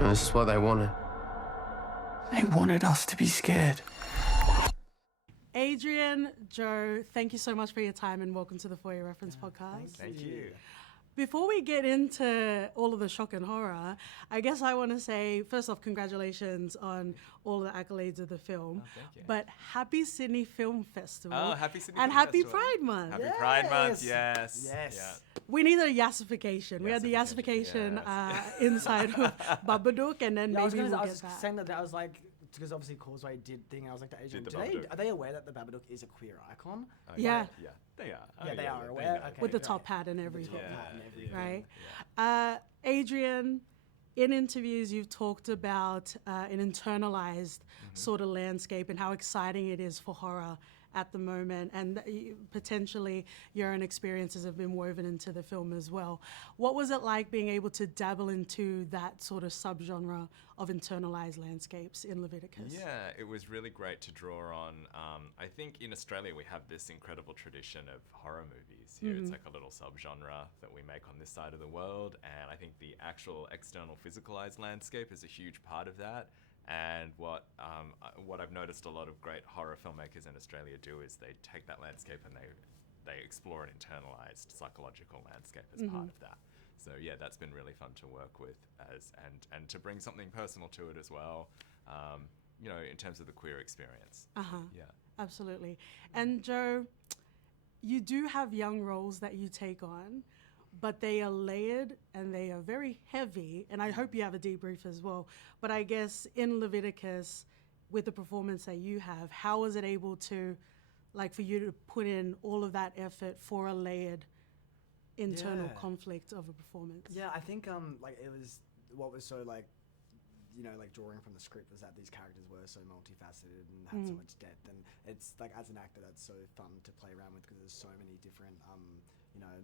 And this is what they wanted. They wanted us to be scared. Adrian, Joe, thank you so much for your time and welcome to the For Your Reference podcast. Thank you. Before we get into all of the shock and horror, I guess I want to say, first off, congratulations on all the accolades of the film. Oh, thank you. But happy Sydney Film Festival. Oh, happy Sydney and Film happy Festival. Pride Month. Happy Pride Month, yes. Yes. Yeah. We need a yassification. We had the Yassification, yassification inside of Babadook, and then Yeah, I was maybe gonna, we'll I get was that. saying that I was like, because obviously Causeway did thing. I was like to Adrian, Did the Babadook. are they aware that the Babadook is a queer icon? Oh, Yeah. Yeah, they are. Yeah, they are they aware. know. Okay. With the right. top hat and everything. Top hat and everything. Right? Adrian, in interviews, you've talked about an internalized sort of landscape and how exciting it is for horror at the moment, and potentially your own experiences have been woven into the film as well. What was it like being able to dabble into that sort of subgenre of internalized landscapes in Leviticus? Yeah, it was really great to draw on. I think in Australia we have this incredible tradition of horror movies. Here it's like a little subgenre that we make on this side of the world, and I think the actual external physicalized landscape is a huge part of that. And what I've noticed a lot of great horror filmmakers in Australia do is they take that landscape and they explore an internalized psychological landscape as part of that. So yeah, that's been really fun to work with and to bring something personal to it as well. You know, in terms of the queer experience. Yeah. Absolutely. And Joe, you do have young roles that you take on, but they are layered and they are very heavy, and I hope you have a debrief as well. But I guess in Leviticus, with the performance that you have, how was it able to, like, for you to put in all of that effort for a layered internal Yeah. conflict of a performance? Yeah, I think like it was what was so like, you know, like drawing from the script was that these characters were so multifaceted and had so much depth, and it's like as an actor that's so fun to play around with because there's so many different you know,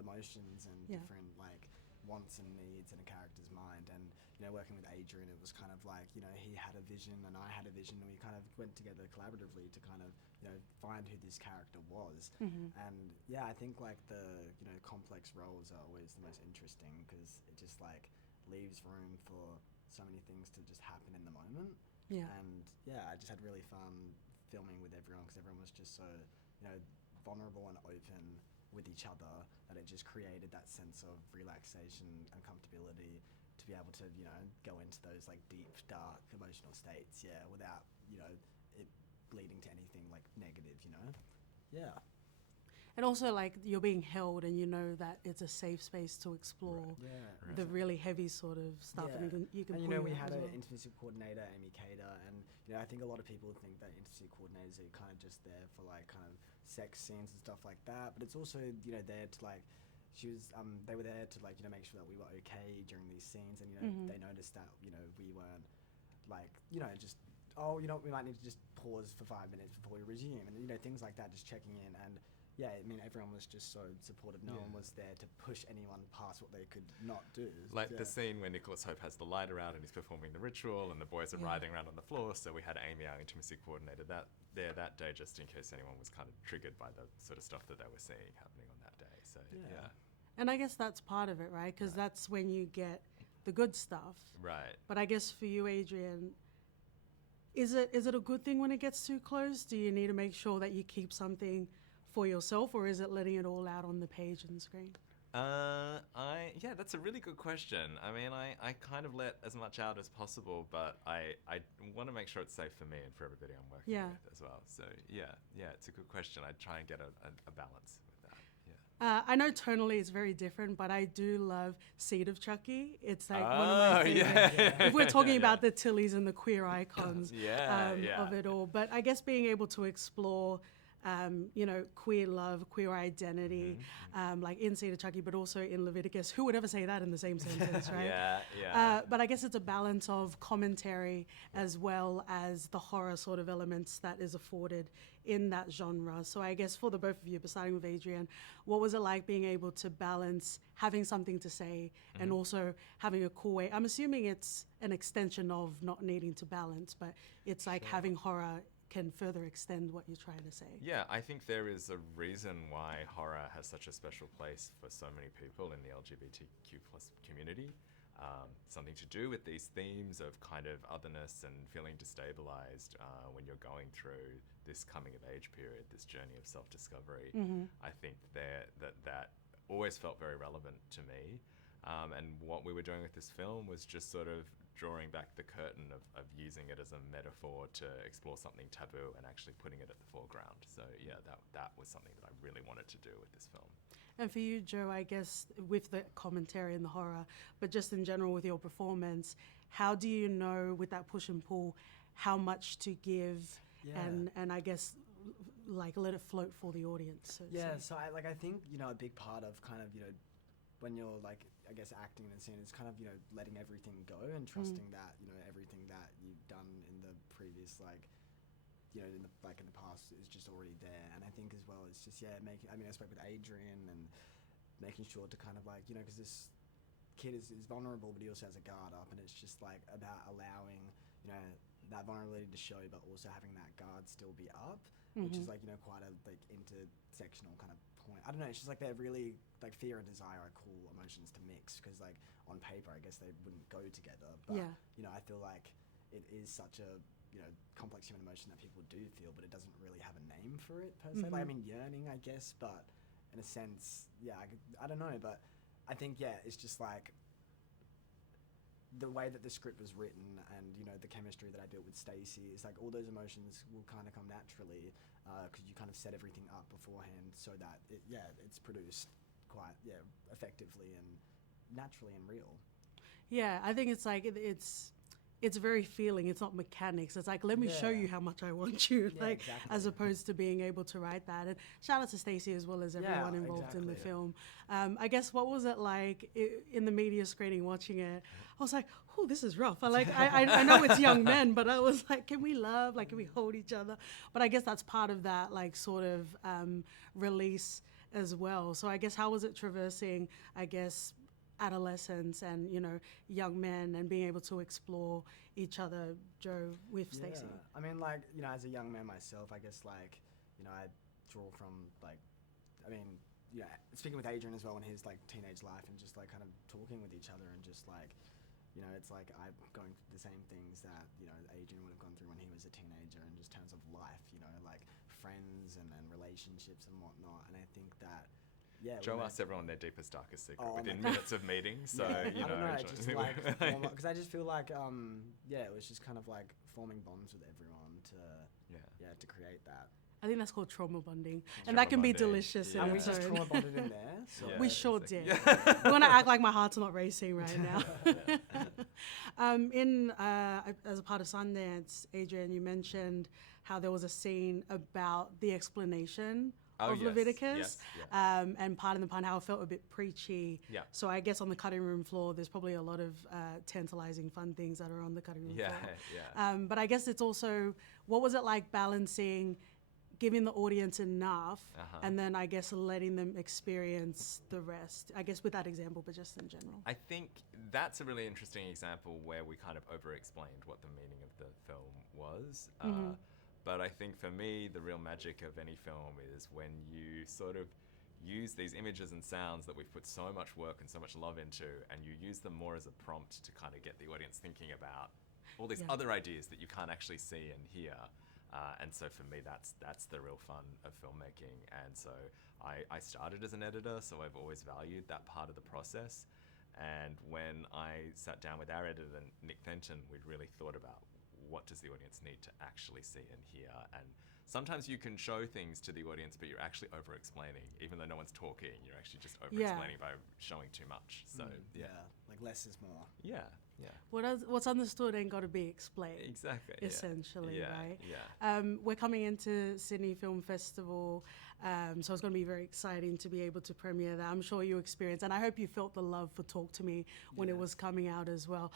emotions and different like wants and needs in a character's mind. And you know, working with Adrian, it was kind of like, you know, he had a vision and I had a vision, and we kind of went together collaboratively to kind of, you know, find who this character was. And yeah, I think like the, you know, complex roles are always the most interesting because it just like leaves room for so many things to just happen in the moment. Yeah. And yeah, I just had really fun filming with everyone because everyone was just so, you know, vulnerable and open with each other that it just created that sense of relaxation and comfortability to be able to, you know, go into those like deep, dark emotional states, without, you know, it leading to anything like negative, you know? Yeah. And also, like, you're being held and you know that it's a safe space to explore Yeah. the really heavy sort of stuff, and you can and pull you know, you we out had as an well. intimacy coordinator, Amy Cater, and you know, I think a lot of people think that intimacy coordinators are kind of just there for like kind of sex scenes and stuff like that, but it's also, you know, there to like, they were there to like, you know, make sure that we were okay during these scenes, and you know, they noticed that, you know, we weren't like, you know, just, oh, you know, we might need to just pause for 5 minutes before we resume, and you know, things like that, just checking in. And yeah, I mean, everyone was just so supportive. No one was there to push anyone past what they could not do. Like the scene where Nicholas Hope has the lighter out and he's performing the ritual and the boys are writhing around on the floor. So we had Amy, our intimacy coordinator, that day just in case anyone was kind of triggered by the sort of stuff that they were seeing happening on that day. So yeah. And I guess that's part of it, right? Because that's when you get the good stuff. Right. But I guess for you, Adrian, is it a good thing when it gets too close? Do you need to make sure that you keep something for yourself, or is it letting it all out on the page and screen? Yeah, that's a really good question. I mean, I kind of let as much out as possible, but I want to make sure it's safe for me and for everybody I'm working with as well. So yeah, it's a good question. I try and get a balance with that. Yeah. I know tonally it's very different, but I do love Seed of Chucky. It's like one of my favorite. If we're talking about the Tillies and the queer icons of it all. But I guess being able to explore you know, queer love, queer identity, like in Seed of Chucky, but also in Leviticus. Who would ever say that in the same sentence, right? But I guess it's a balance of commentary as well as the horror sort of elements that is afforded in that genre. So I guess for the both of you, but starting with Adrian, what was it like being able to balance having something to say and also having a cool way? I'm assuming it's an extension of not needing to balance, but it's like having horror can further extend what you're trying to say. Yeah, I think there is a reason why horror has such a special place for so many people in the LGBTQ plus community. something to do with these themes of kind of otherness and feeling destabilized when you're going through this coming of age period, this journey of self-discovery. I think that always felt very relevant to me. And what we were doing with this film was just sort of drawing back the curtain of using it as a metaphor to explore something taboo and actually putting it at the foreground. So yeah, that was something that I really wanted to do with this film. And for you, Joe, I guess with the commentary and the horror, but just in general with your performance, how do you know with that push and pull how much to give and I guess like let it float for the audience? So I think, you know, a big part of kind of, you know, when you're like, I guess acting in a scene is kind of, you know, letting everything go and trusting that, you know, everything that you've done in the previous, like, you know, in the past is just already there. And I think as well, it's just, I spoke with Adrian and making sure to kind of like, you know, because this kid is vulnerable, but he also has a guard up, and it's just like about allowing, you know, that vulnerability to show, but also having that guard still be up, which is like, you know, quite a like intersectional kind of point. I don't know, it's just like they're really, like fear and desire are cool emotions to mix, because like on paper, I guess they wouldn't go together. But, you know, I feel like it is such a, you know, complex human emotion that people do feel, but it doesn't really have a name for it per se. Like, I mean, yearning, I guess, but in a sense, I don't know, but I think, it's just like the way that the script was written and, you know, the chemistry that I built with Stacey is like all those emotions will kind of come naturally because you kind of set everything up beforehand so that it's produced quite effectively and naturally and real. Yeah, I think it's like it's very feeling. It's not mechanics. It's like, let me show you how much I want you, like exactly. As opposed to being able to write that. And shout out to Stacey as well as everyone involved in the film. I guess what was it like in the media screening watching it? I was like, oh, this is rough. I know it's young men, but I was like, can we love? Like, can we hold each other? But I guess that's part of that, like, sort of release as well. So I guess how was it traversing, I guess, adolescence and, you know, young men and being able to explore each other, Joe, with Stacey? I mean, like, you know, as a young man myself, I guess, like, you know, I draw from, like, I mean, yeah, speaking with Adrian as well in his, like, teenage life and just, like, kind of talking with each other and just, like, you know, it's like I'm going through the same things that, you know, Adrian would have gone through when he was a teenager in just terms of life, you know, like friends and relationships and whatnot. And I think that, Joe asks everyone their deepest, darkest secret within minutes of meetings. So, you know. I don't know, just like, because I just feel like, it was just kind of like forming bonds with everyone to create that. I think that's called trauma bonding, and that can be delicious. And we just trauma bonded in there. So. We sure did. We want to act like my heart's not racing right now. As a part of Sundance, Adrian, you mentioned how there was a scene about the explanation of Leviticus, and pardon the pun, how it felt a bit preachy. So I guess on the cutting room floor, there's probably a lot of tantalizing fun things that are on the cutting room floor. But I guess it's also, what was it like balancing giving the audience enough and then I guess letting them experience the rest, I guess with that example, but just in general? I think that's a really interesting example where we kind of over-explained what the meaning of the film was. But I think for me, the real magic of any film is when you sort of use these images and sounds that we've put so much work and so much love into, and you use them more as a prompt to kind of get the audience thinking about all these other ideas that you can't actually see and hear. And so for me, that's the real fun of filmmaking. And so I started as an editor, so I've always valued that part of the process. And when I sat down with our editor, Nick Fenton, we'd really thought about what does the audience need to actually see and hear. And sometimes you can show things to the audience, but you're actually over-explaining. Even though no one's talking, you're actually just over-explaining by showing too much. So like less is more. What's understood ain't got to be explained. Exactly. Essentially, right? We're coming into Sydney Film Festival, so it's going to be very exciting to be able to premiere that. I'm sure you experienced, and I hope you felt the love for Talk to Me when it was coming out as well.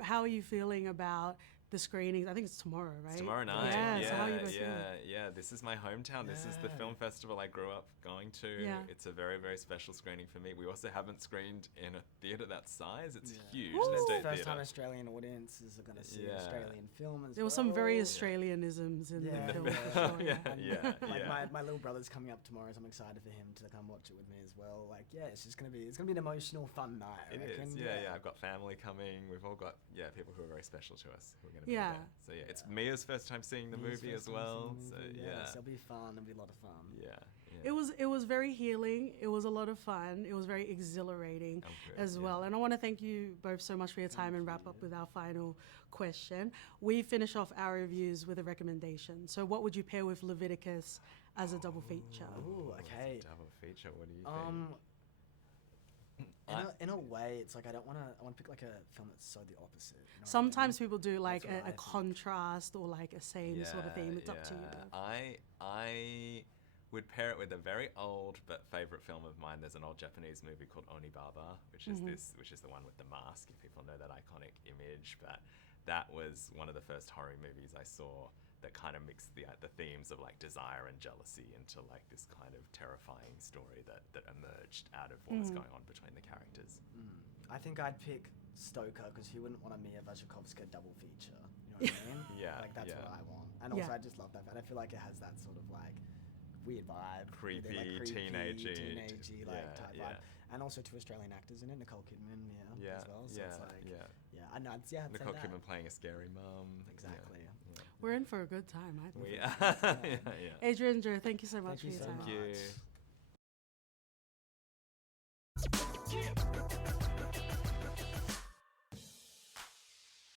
How are you feeling about the screenings. I think it's tomorrow, right? It's tomorrow night. Yeah. So how are you both feeling? Yeah. This is my hometown. This is the film festival I grew up going to. Yeah. It's a very, very special screening for me. We also haven't screened in a theatre that size. It's huge. And it's State the first theatre. time Australian audiences are going to see Australian film as There were some very Australianisms in the film. For sure, Like my little brother's coming up tomorrow, so I'm excited for him to come watch it with me as well. Like, it's just gonna be an emotional, fun night. I reckon. Is. Yeah. I've got family coming. We've all got people who are very special to us who are going to be Yeah. there. So it's Mia's first time seeing the movie as well. So it'll be fun. It'll be a lot of fun. It was very healing. It was a lot of fun. It was very exhilarating as well. And I want to thank you both so much for your time and wrap up with our final question. We finish off our reviews with a recommendation. So what would you pair with Leviticus as a double feature? Ooh, okay. Double feature. What do you think? In a way, it's like I want to pick like a film that's so the opposite. You know what I Sometimes mean? people do like That's what I a think. contrast or like a same sort of theme. It's up to you. I would pair it with a very old but favorite film of mine. There's an old Japanese movie called Onibaba, which is which is the one with the mask. If people know that iconic image, but that was one of the first horror movies I saw that kind of mixed the themes of like desire and jealousy into like this kind of terrifying story that emerged out of what was going on between the characters. I think I'd pick Stoker because he wouldn't want a Mia Wasikowska double feature. You know what I mean? Yeah, Like that's yeah. what I want. And also I just love that. And I feel like it has that sort of like weird vibe. Creepy, teenagey like Yeah, type yeah. vibe. And also two Australian actors in it, Nicole Kidman, as well. So it's like I know I'd say Nicole that. Kidman playing a scary mum. Exactly. We're in for a good time, I think. We are. Adrian and Joe, thank you so much Thank you for your so time. Thank you.